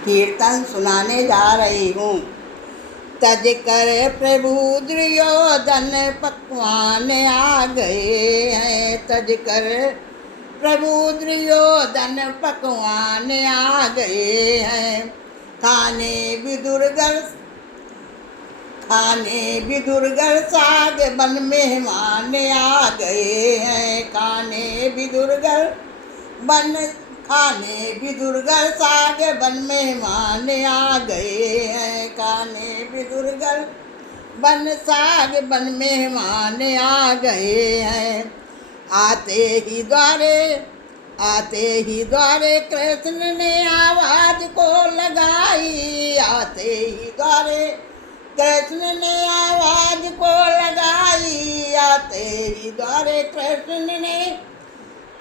कीर्तन सुनाने जा रही हूँ। तज कर प्रभु दुर्योधन पकवान आ गए हैं। तज कर प्रभु दुर्योधन पकवान आ गए हैं। खाने विदुरगढ़ साग बन मेहमान आ गए हैं। खाने विदुरगढ़ साग बन मेहमान आ गए हैं। खाने विदुरगढ़ साग बन मेहमान आ गए हैं। आते ही द्वारे कृष्ण ने आवाज को लगाई। आते ही द्वारे कृष्ण ने आवाज को लगाई। आते ही द्वारे कृष्ण ने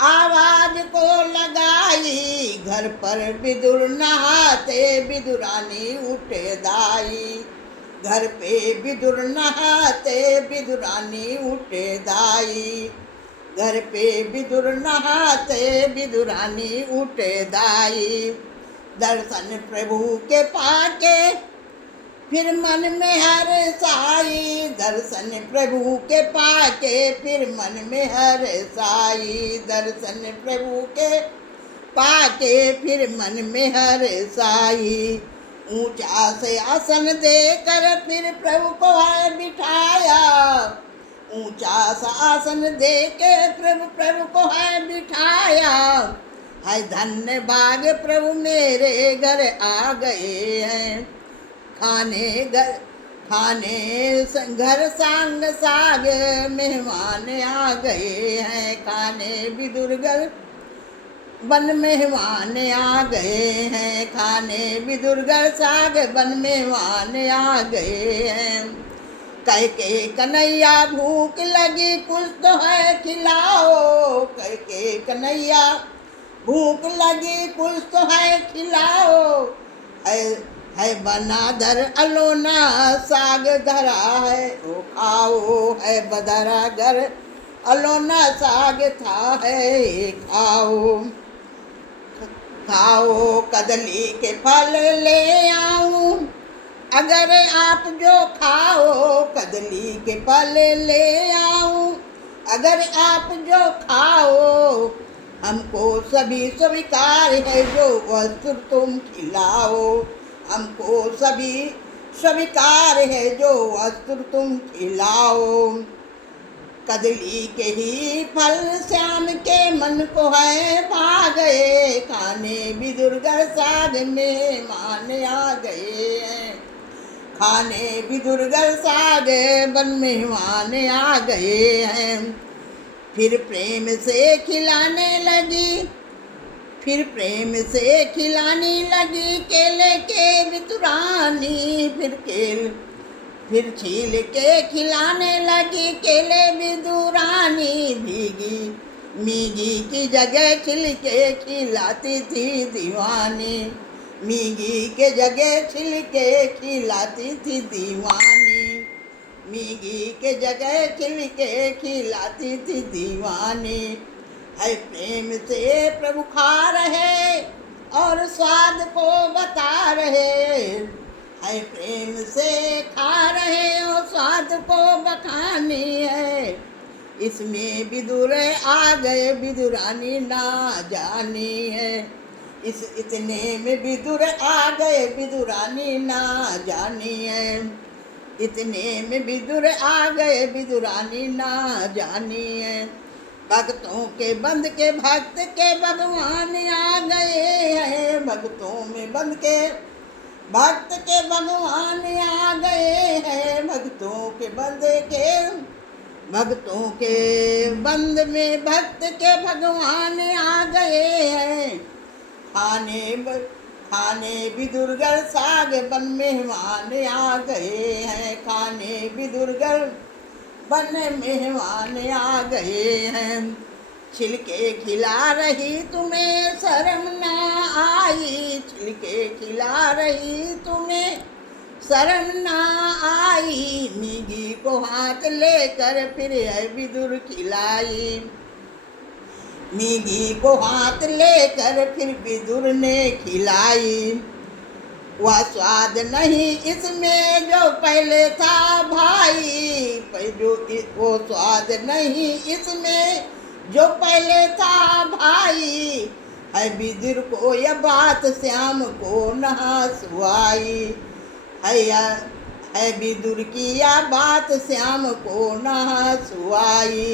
आवाज को लगाई। घर पर विदुर नहाते विदुरानी उठे दाई। घर पे विदुर नहाते विदुरानी उठे दाई। घर पे विदुर नहाते विदुरानी उठे दाई। दर्शन प्रभु के पाके फिर मन में हर्षाई। दर्शन प्रभु के पाके फिर मन में हर्षाई। दर्शन प्रभु के पाके फिर मन में हर्षाई। ऊंचा से आसन देकर फिर प्रभु को है बिठाया। ऊंचा सा आसन देके प्रभु को है बिठाया। है धन्य भाग प्रभु मेरे घर आ गए हैं। घर सांग साग मेहमान आ गए हैं। खाने विदुरगढ़ बन मेहमान आ गए हैं। खाने विदुरगढ़ साग बन मेहमान आ गए हैं। कह के कन्हैया भूख लगी कुछ तो है खिलाओ। कह के कन्हैया भूख लगी कुछ तो है खिलाओ। है बनाधर अलोना साग धरा है वो खाओ। है बदरा घर अलोना साग था है खाओ। कदली के फल ले आऊं अगर आप जो खाओ। कदली के फल ले आऊं अगर आप जो खाओ। हमको सभी स्वीकार है जो वस्त्र तुम खिलाओ। हमको सभी स्वीकार है जो वस्त्र तुम खिलाओ। कदली के ही फल श्याम के मन को है पा गए। खाने विदुरगढ़ साग में मान आ गए हैं। खाने विदुरगढ़ साग बन मेहमान आ गए हैं। फिर प्रेम से खिलाने लगी केले के विदुरानी। फिर छील के खिलाने लगी केले विदुरानी। मीगी की जगह छिलके खिलाती थी दीवानी। मीगी के जगह छिलके खिलाती थी दीवानी। मीगी के जगह छिलके खिलाती थी दीवानी। है प्रेम से प्रभु खा रहे और स्वाद को बता रहे। है प्रेम से खा रहे और स्वाद को बखानी है। इसमें विदुर आ गए विदुरानी ना जानी है। इतने में विदुर आ गए विदुरानी ना जानी है। इतने में विदुर आ गए विदुरानी ना जानी है। भक्तों के बंद के भक्त के भगवान आ गए हैं। भक्तों में बंद के भक्त के भगवान आ गए हैं। भक्तों के बंद में भक्त के भगवान आ गए हैं। खाने विदुरगढ़ साग बन मेहमान आ गए हैं। खाने विदुरगढ़ बन मेहमान आ गए हैं। छिलके खिला रही तुम्हें शर्म ना आई। छिलके खिला रही तुम्हें शर्म ना आई। मीगी को हाथ लेकर फिर विदुर खिलाई। मीगी को हाथ लेकर फिर विदुर ने खिलाई। वह स्वाद नहीं इसमें जो पहले था भाई, जो वो स्वाद नहीं इसमें जो पहले था भाई। है विदुर को यह बात श्याम को न सुहाई, है विदुर की यह बात श्याम को न सुहाई।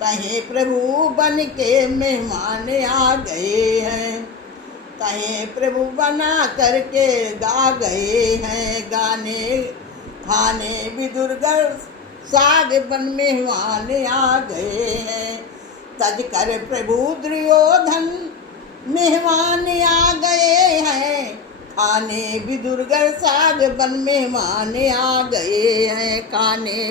कहीं प्रभु बन के मेहमान आ गए हैं, कहीं प्रभु बना करके गा गए हैं गाने। खाने विदुरगढ़ साग बन मेहमान आ गए हैं, तज कर प्रभु दुर्योधन मेहमान आ गए हैं। खाने विदुरगढ़ साग बन मेहमान आ गए हैं, खाने